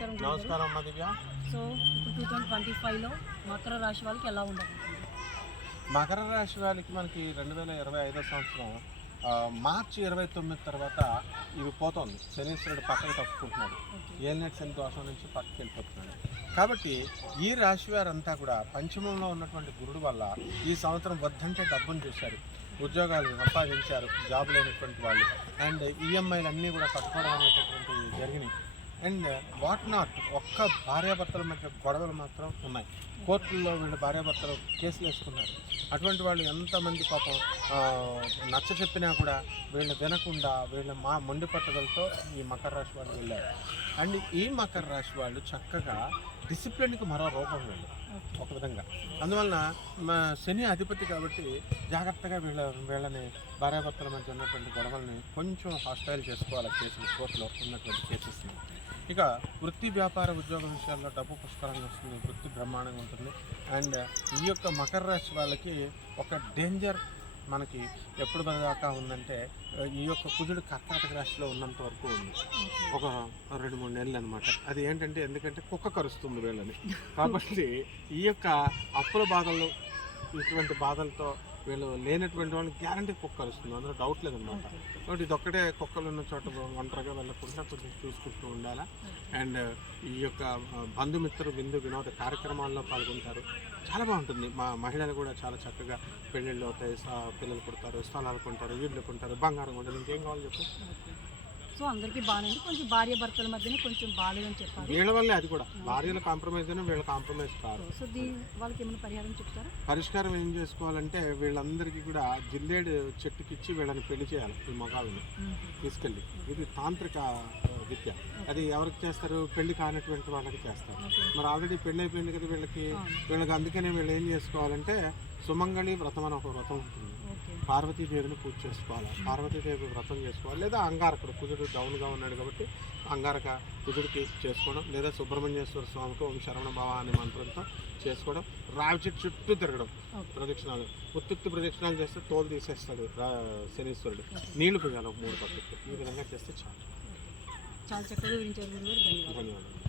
నమస్కారం. నమస్కారం అమ్మ దివ్య. సో ఇప్పుడు టూ థౌజండ్ ట్వంటీ ఫైవ్లో మకర రాశి వాళ్ళకి ఎలా ఉండబోతుంది మకర రాశి వాళ్ళకి మనకి రెండు వేల ఇరవై ఐదో సంవత్సరం మార్చి ఇరవై తొమ్మిది తర్వాత ఇవి పోతోంది. శనీశ్వరుడు పక్కకి తప్పుకుంటున్నాడు. ఏలినట్ శని దోషం నుంచి పక్కకి వెళ్ళిపోతున్నాడు. కాబట్టి ఈ రాశి వారంతా కూడా పంచమంలో ఉన్నటువంటి గురుడు వల్ల ఈ సంవత్సరం వద్దంటే డబ్బును చూశారు. ఉద్యోగాలు సంపాదించారు జాబ్ లేనటువంటి వాళ్ళు. అండ్ ఈఎంఐలు అన్నీ కూడా కట్టుకోవడం అనేటటువంటి జరిగినాయి. అండ్ వాట్ నాట్ ఒక్క భార్యాభర్తల మధ్య గొడవలు మాత్రం ఉన్నాయి. కోర్టుల్లో వీళ్ళు భార్యాభర్తలు కేసులు వేసుకున్నారు. అటువంటి వాళ్ళు ఎంతమంది పాపం నచ్చ చెప్పినా కూడా వీళ్ళు వినకుండా వీళ్ళ మా మొండి పట్టుదలతో ఈ మకర రాశి వాళ్ళు వెళ్ళారు. అండ్ ఈ మకర రాశి వాళ్ళు చక్కగా డిసిప్లిన్కి మరో రూపం వీళ్ళు. ఒక విధంగా. అందువలన మా శని అధిపతి కాబట్టి జాగ్రత్తగా వీళ్ళ వీళ్ళని భార్యాభర్తల మధ్య ఉన్నటువంటి గొడవల్ని కొంచెం హాస్టైల్ చేసుకోవాలి కేసులు కోర్టులో ఉన్నటువంటి కేసెస్ని. ఇక వృత్తి వ్యాపార ఉద్యోగ విషయాల్లో డబ్బు పుష్కలంగా వస్తుంది వృత్తి బ్రహ్మాండంగా ఉంటుంది. అండ్ ఈ యొక్క మకర రాశి వాళ్ళకి ఒక డేంజర్ మనకి ఎప్పుడు దాకా ఉందంటే ఈ యొక్క కుజుడు కర్కాటక రాశిలో ఉన్నంత వరకు ఉంది. ఒక రెండు మూడు నెలలు అనమాట అది ఏంటంటే ఎందుకంటే కుక్క కరుస్తుంది వీళ్ళని. కాబట్టి ఈ యొక్క అప్పుల బాధలు ఇటువంటి బాధలతో వీళ్ళు లేనటువంటి వాళ్ళు గ్యారంటీ కుక్క కరుస్తుంది అందులో డౌట్ లేదనమాట. కాబట్టి ఇదొక్కటే కుక్కలు ఉన్న చోట ఒంటరిగా వెళ్ళకుండా కొంచెం చూసుకుంటూ ఉండాలా? అండ్ ఈ యొక్క బంధుమిత్రులు విందు వినోద కార్యక్రమాల్లో పాల్గొంటారు. చాలా బాగుంటుంది. మా మహిళలు కూడా చాలా చక్కగా పెళ్ళిళ్ళు అవుతాయి. పిల్లలు పుడతారు స్థలాలు కొంటారు ఇళ్ళు కొంటారు బంగారం కొంటారు. ఇంకేం కావాలి చెప్పు? సో అందరికీ బాగానే ఉంది. కొంచెం భార్య భర్తల మధ్యనే కొంచెం బాగాలేదని చెప్పారు. వీళ్ళ వల్లే అది కూడా. భార్యలు కాంప్రమైజ్ వీళ్ళ కాంప్రమైజ్ కాదు. సో దీని వాళ్ళకి ఏమైనా పరిహారం చెప్తారా? పరిష్కారం ఏం చేసుకోవాలంటే వీళ్ళందరికీ కూడా జిల్లేడు చెట్టుకిచ్చి వీళ్ళని పెళ్ళి చేయాలి ఈ మగాళ్ళని తీసుకెళ్ళి. ఇది తాంత్రిక విద్య. అది ఎవరికి చేస్తారు? పెళ్ళి కానటువంటి వాళ్ళకి చేస్తారు. మరి ఆల్రెడీ పెళ్ళి అయిపోయింది కదా వీళ్ళకి. వీళ్ళకి అందుకనే వీళ్ళు ఏం చేసుకోవాలంటే సుమంగళి వ్రతం అని ఒక వ్రతం ఉంటుంది. పార్వతీదేవిని పూజ చేసుకోవాలి? పార్వతీదేవి వ్రతం చేసుకోవాలి? లేదా అంగారకుడు కుజుడు డౌన్గా ఉన్నాడు కాబట్టి అంగారక కుజుడికి చేసుకోవడం లేదా సుబ్రహ్మణ్యేశ్వర స్వామికి ఓం శరవణ భవ అనే మంత్రంతో చేసుకోవడం. రావి చెట్టు చుట్టూ తిరగడం ప్రదక్షిణాలు. ఉత్తుత్తి ప్రదక్షిణాలు చేస్తే తోలు తీసేస్తాడు శనీశ్వరుడు. నీళ్ళు పోయాలి ఒక మూడు పక్కకి ఈ విధంగా చేస్తే చాలు. చాలా చక్కగా ధన్యవాదాలు.